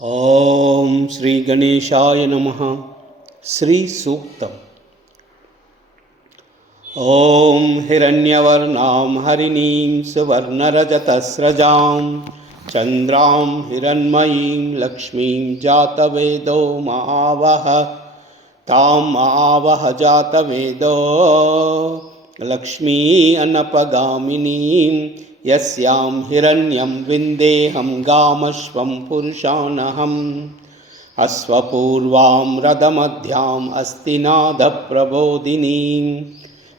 ఓం శ్రీ గణేశాయ నమః. శ్రీ సూక్తం. ఓం హిరణ్యవర్ణాం హరిణీం సువర్ణరజతస్రజాం చంద్రాం హిరణ్మయీం లక్ష్మీం జాతవేదో మహావహ తాం మహావహ జాతవేదో లక్ష్మీ అనపగామినీం యస్యాం హిరణ్యం విందేహం గామశ్వం పురుషానహం అశ్వపూర్వాం రథమధ్యాం అస్తినాథప్రబోధినీం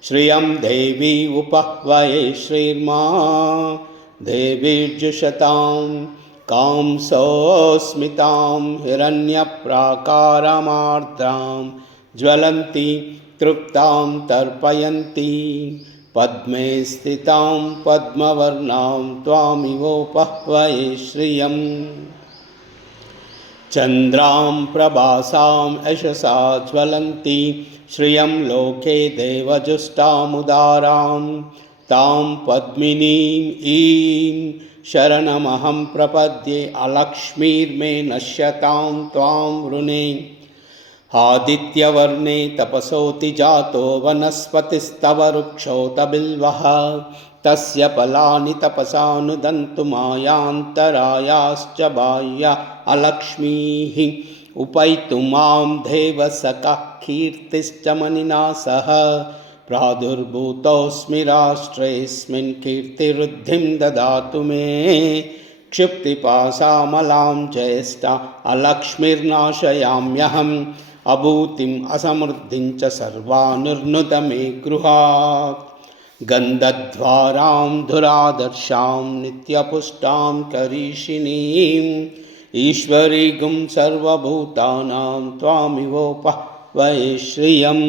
శ్రియం దేవీ ఉపహ్వయే శ్రీర్మా దేవీర్జుషతాం కాంసోస్మితాం హిరణ్యప్రాకారమార్ద్రాం జ్వలంతి తృప్తాం తర్పయంతి పద్మే స్థితాం పద్మవర్ణాం త్వామివోపహ్వయే శ్రియం చంద్రాం ప్రభాసాం యశసా జ్వలంతి శ్రియం లోకే దేవజుష్టాముదారాం తాం పద్మినీం ఈం శరణమహం ప్రపద్యే అలక్ష్మీర్మే నశ్యతాం త్వాం వృణే ఆదిత్యవర్ణే తపసోతి జాతో వనస్పతిస్తవ వృక్షోత బిల్వః తస్య ఫలాని తపసానుదంతు మాయాంతరాయాశ్చ బాహ్య అలక్ష్మీః ఉపైతు మాం దేవసఖः కీర్తిశ్చ మనినా సహ ప్రాదుర్భూతోऽస్మి రాష్ట్రేऽస్మిన్ కీర్తివృద్ధిం దదాతు మే క్షిప్తిపాశామలాం జ్యేష్ఠ అలక్ష్మిర్నాశయామ్యహం అభూతిం అసమృద్ధిం చ సర్వానుర్నుత మే గృహాత్ గంధద్వారాం ధురాదర్శాం నిత్యపుష్టాం కరీషిణీం ఈశ్వరీగుం సర్వభూతానాం త్వామివోపహ్వయే శ్రియం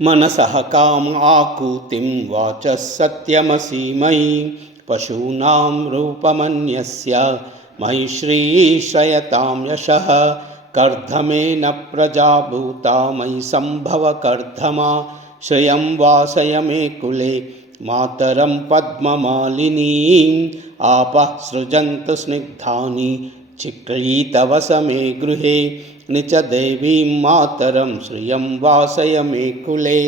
మనసః కామ ఆకూతిం వాచः సత్యమసీమయి పశూనాం రూపమన్యస్య మయి శ్రీశ్రయతాం యశః కర్ధమేన ప్రజాభూతా మయి సంభవ కర్ధమా శ్రియం వాసయ మే కులే మాతరం పద్మమాలినీం ఆపః సృజन्तు స్నిగ్ధాని చిక్రీతవస మే గృహే నిచ దేవీం మాతరం శ్రియం వాసయ మే కులే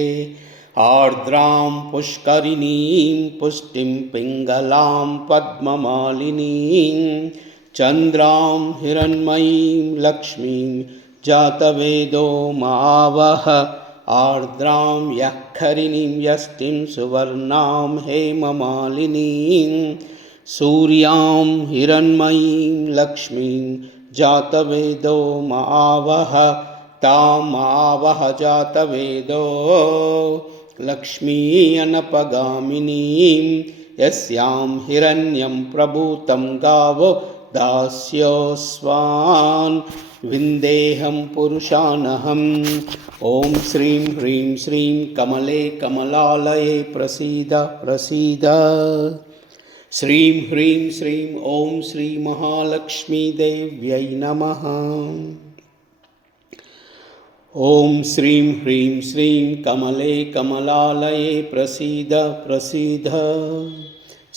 ఆర్ద్రాం పుష్కరిణీం పుష్టిం పింగళాం పద్మమాలినీం చంద్రాం హిరణ్మయీం లక్ష్మీం జాతవేదో మావహ ఆర్ద్రాం యఃఖరిణీం యష్టిం సువర్ణాం హేమమాలినీం సూర్యాం హిరణ్మయీం లక్ష్మీం జాతవేదో మావహ తాం మావహ జాతవేదో లక్ష్మీ అనపగామినీం యస్యాం హిరణ్యం ప్రభూతం గావో దాస్యోస్వాన్ విందేహం పురుషానహం. ఓం శ్రీం హ్రీం శ్రీం కమలే కమలాలయే ప్రసీద ప్రసీద. శ్రీం హ్రీం శ్రీం ఓం శ్రీ మహాలక్ష్మీదేవ్యై నమః. ఓం శ్రీం హ్రీం శ్రీం కమలే కమలాలయే ప్రసీద ప్రసీద.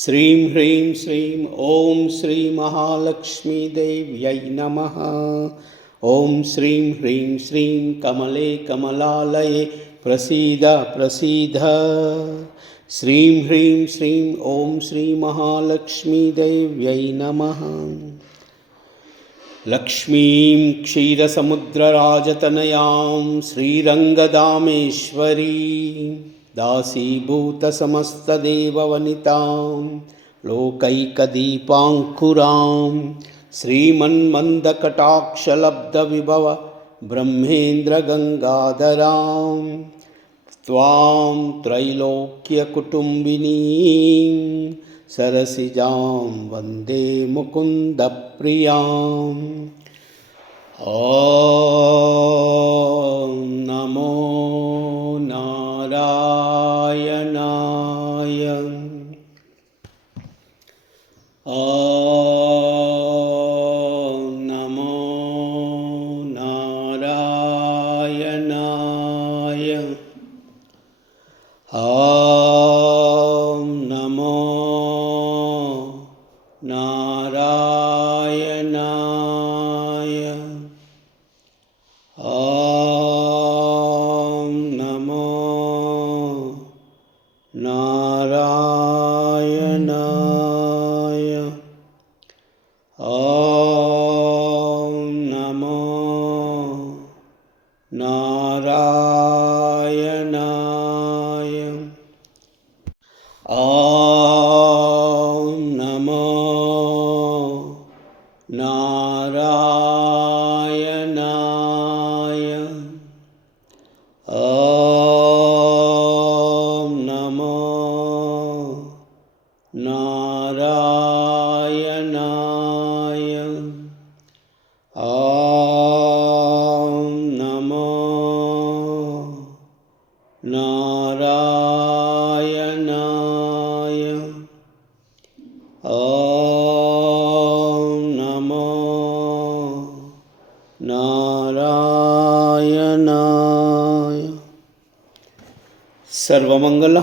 శ్రీం హ్రీం శ్రీం ఓం శ్రీ మహాలక్ష్మీదేవ్యై నమః. ఓం శ్రీం హ్రీం శ్రీం కమలే కమలాలయే ప్రసీద ప్రసీద. శ్రీం హ్రీం శ్రీం ఓం శ్రీ మహాలక్ష్మీదేవ్యై నమః. లక్ష్మీం క్షీరసముద్రరాజతనయాం శ్రీరంగదామేశ్వరీ దాసీభూతసమస్తదేవవనితాం లోకైకదీపాంకురాం శ్రీమన్మందకటాక్షలబ్ధవిభవ బ్రహ్మేంద్రగంగాధరాం త్వాం త్రైలోక్యకుటుంబినీం సరసిజాం వందే ముకుందప్రియాం. ఓం నమో నారాయణాయ. ఓం నమో నారాయణాయ. ఓం నమో నారాయణాయ. సర్వమంగళ